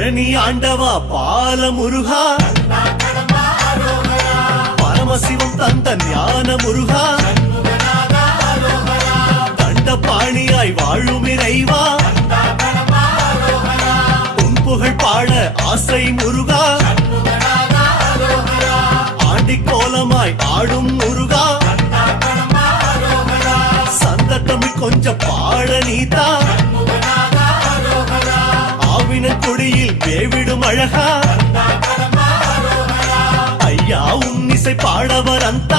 பழனி ஆண்டவா பால முருகா, பரமசிவம் தந்த ஞான முருகா, தண்டபாணியாய் வாழும் இறைவா, உன் புகழ் பாட ஆசை முருகா, ஆண்டி கோலமாய் ஆடும் முருகா, சந்த தமிழ் கொஞ்சம் பாட நீதா, ஆவினன் கொடியில் வேவிடும் அழகா, ஐயா உன் இசை பாடவர் அந்த